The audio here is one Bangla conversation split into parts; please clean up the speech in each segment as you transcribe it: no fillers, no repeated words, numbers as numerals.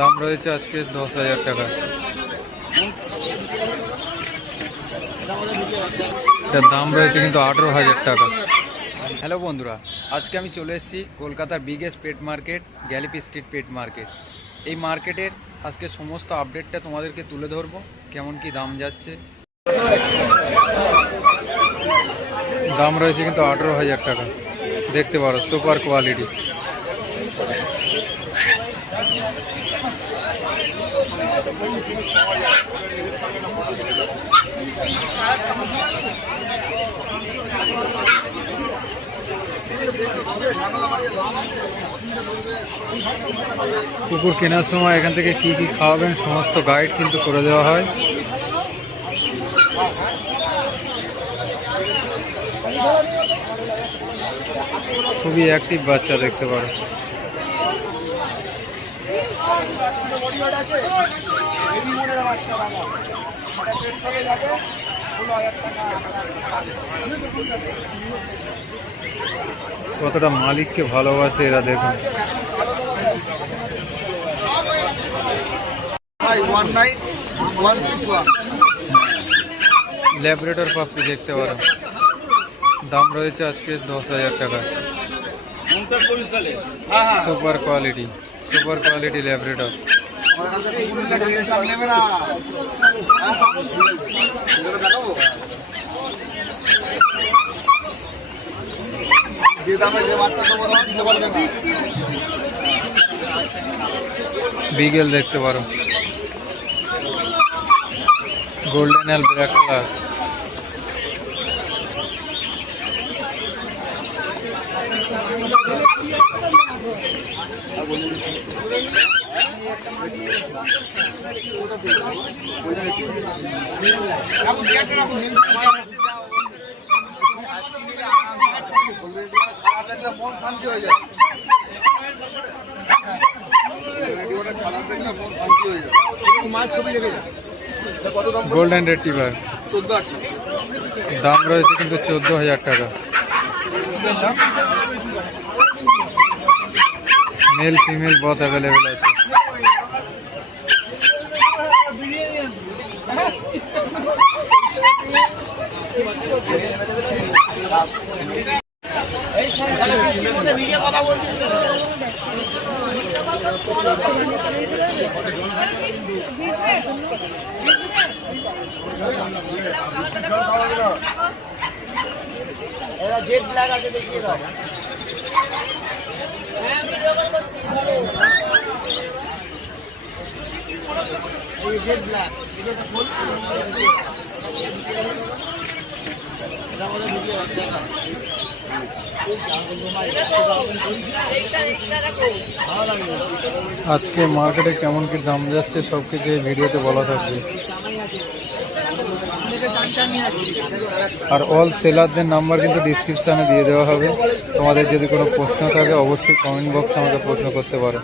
দাম রয়েছে আজকে 10,000 টাকা। এটার দাম রয়েছে কিন্তু 18,000 টাকা। হ্যালো বন্ধুরা, আজকে আমি চলে এসেছি কলকাতার biggest pet market Galiff street pet market. এই মার্কেটের আজকে সমস্ত আপডেটটা তোমাদেরকে তুলে ধরবো, কেমন কি দাম যাচ্ছে। দাম রয়েছে কিন্তু 18,000 টাকা। দেখতে পারো সুপার কোয়ালিটি। কুকুর কেনার সময় এখান থেকে কি কি খাওয়াবেন সমস্ত গাইড কিন্তু করে দেওয়া হয়। খুবই অ্যাক্টিভ বাচ্চা, দেখতে পারো। কতটা মালিককে ভালোবাসে এরা, দেখুন। ল্যাবরেটর পাপ্পি দেখতে পারো। দাম রয়েছে আজকে 10,000 টাকা। Super quality Labrador. বিগেল দেখতে পারো, গোল্ডেন এল ব্ল্যাক কালার। Golden retriever. দাম রয়েছে কিন্তু 14,000 টাকা। মেল ফিমেল বহুত অ্যাভেলেবেল আছে। জেড ব্ল্যাক আছে, দেখিয়ে দাও। জেড ব্ল্যাক আজকে মার্কেটে কেমন কি দাম যাচ্ছে সব কিছু এই ভিডিওতে বলা থাকবে। আর অল সেলারদের নাম্বার কিন্তু ডিসক্রিপশানে দিয়ে দেওয়া হবে। তোমাদের যদি কোনো প্রশ্ন থাকে অবশ্যই কমেন্ট বক্সে আমাকে প্রশ্ন করতে পারো।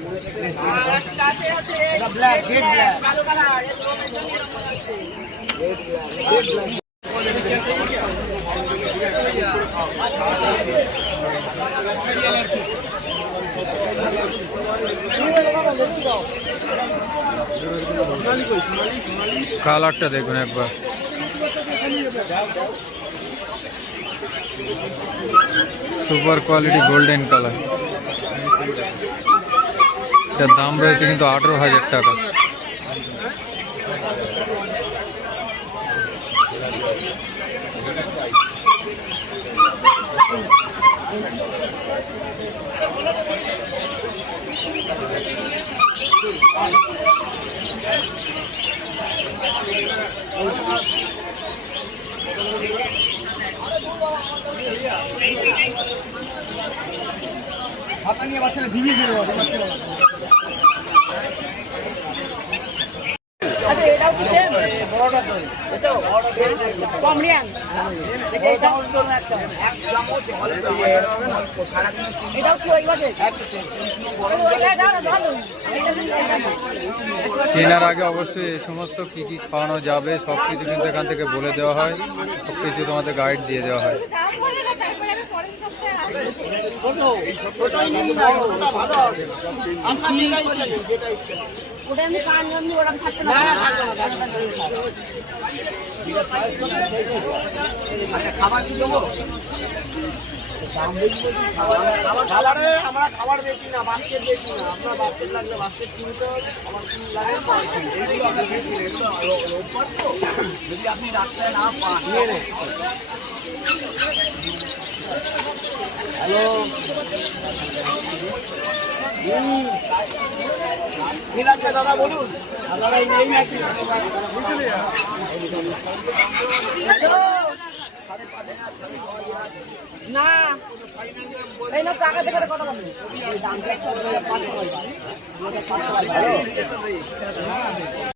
কালারটা দেখুন একবার। Super quality golden colour. এটার দাম রয়েছে কিন্তু 18,000 টাকা। হাতা নিয়ে বাচ্চারা ভিজিয়ে ফেলে এটাও কি সেম? বড়টা তো এটাও কম রিয়ান এটাও একটা এক চামচ এটাও কি ওই বাজে ওইটা দাও না দাও কেনার আগে অবশ্যই এই সমস্ত কি কি খাওয়ানো যাবে সব কিছু কিন্তু এখান থেকে বলে দেওয়া হয়, সব কিছু তোমাদের গাইড দিয়ে দেওয়া হয়। আপনার যেটা ইচ্ছা নেই, যেটা ইচ্ছা নেই। ওটা আমি কান এমনি ওরকম থাকতে না খাবার কি দেবো? খাবারে আমরা খাবার বেশি না, বাস্কেট বেশি না। আপনার বাস্কেট লাগলে বাস্কেট কিনতে হবে, খাবার কিনতে লাগে এগুলো আমরা বেশি না, এগুলো রোববার তো। যদি আপনি রাস্তায় না পান নিয়ে নেন। হ্যালো ঠিক আছে দাদা, বলুন আপনারা এই নেই নাকি? না এই না টাকা থেকে কথা বলবো দাম 500 টাকা